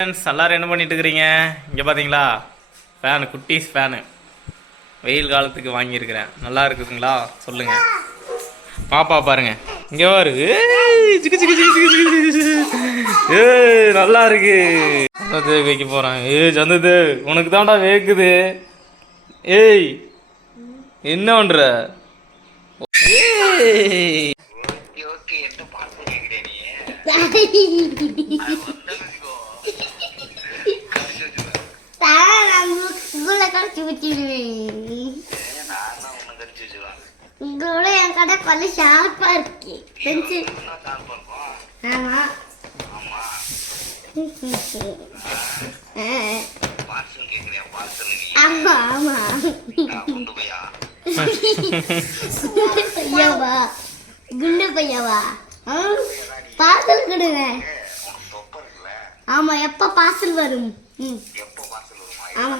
Friends எல்லாரும் என்ன பண்ணிட்டு இருக்கிறீங்க இங்கே பார்த்தீங்களா ஃபேனு குட்டீஸ் ஃபேனு வெயில் காலத்துக்கு வாங்கியிருக்கிறேன். நல்லா இருக்குதுங்களா? சொல்லுங்க. பாப்பா பாருங்க. இங்கே பாரு. ஏய் நல்லா இருக்கு. சந்தது வைக்க போகிறேன் ஏய் சந்தது உனக்கு தான்டா வேக்குது. ஏய் என்ன பண்ற? ஏய் ஓகே ஓகே என்ன பாட்டு கேக்குறே நீ உங்களை கடிச்சு வச்சிருவேன் உங்களோட என் கடை கொல்ல ஷார்ப்பா இருக்கு. பென்சில் ஆமா. ஆமா ஆமா. குண்டு பையாவா குண்டு பையாவா பார்சல் கொடுங்க. ஆமா எப்ப பார்சல் வரும்? ஆமா.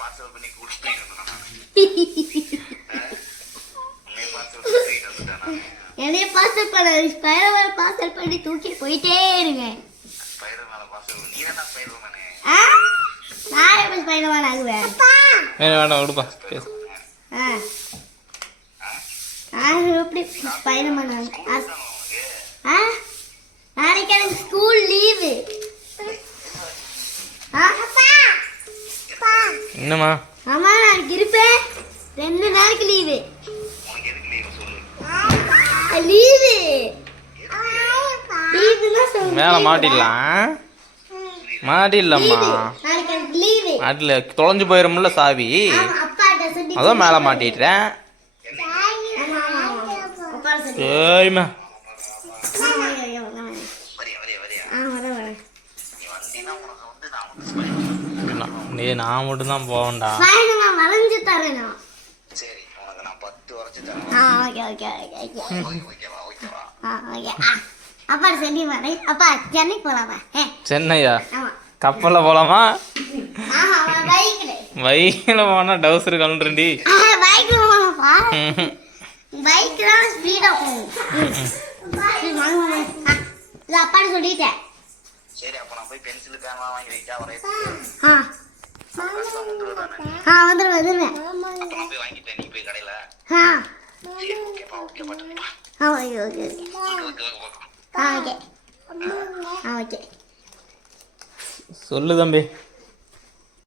உன்னை பார்சல் பண்ணி கொடுத்துட்டு வந்துட்டேன் உன்னை பார்சல் பண்ணி வந்துட்டேன் நான் என்னைய பார்சல் பண்ண ஸ்பைரவர் பார்சல் பண்ணி தூக்கி போயிட்டே இருங்க. ஸ்பைடர் மேல பார்சல் நீ என்ன ஸ்பைடர் மேனே நான் எப்படி ஆகுவேன்? வேணாம் விடுப்பா ஆ. நான் எப்படி ஸ்பைரமேன் ஆகு ஆ? உனக்கு. ஆ? நாளைக்கு எனக்கு ஸ்கூல் லீவு என்னம்மா? ஆமா நாளைக்கு இருப்பேன். ரெண்டு நாளைக்கு லீவு லீவு மேலே மாட்டிடலாம். மாட்டிடலாம்மா. மாட்டில தொலைஞ்சு போயிரும்ல சாவி. அதான் மேலே மாட்டிடுறேன். சரிம்மா. ஆ, ஐயோ, ஐயோ, நீ நான் நான் நீ நான் மட்டும்தான் போவேன்டா. ஸ்பைடர்மேன் வளைஞ்சு தரணும் சரி உனக்கு நான் பத்து உரைச்சு தரேன். ஆ okay okay okay okay. Okay ஓகேவா ஓகேவா ஆ ஓகே. அப்பா சொல்லி வரேன் அப்பா சென்னைக்கு போலாமா? சென்னையா? ஆமா. கப்பலில் போகலாமா ஆஹா பைக்கில். பைக்கில் போனால் டவுசர் கலண்டுருண்டி பைக்கில் போலாம்ப்பா பைக் தான் ஸ்பீடாக போகும். அப்பாட்ட சொல்லிட்டேன். சரி அப்ப நான் போய் பென்சில் பேன்லாம் வாங்கி வைக்கா வரேன் ஆ. ஆ. வந்துடுவேன் வந்துடுவேன் போய் வாங்கிட்டேன் நீ போய் கடையில. ஆ. சரி ஓகேப்பா ஓகே பாட்டுப்பா ஆ okay okay okay. Okay okay okay ஆ ஓகே. ஆ ஓகே. சொல்லு தம்பி.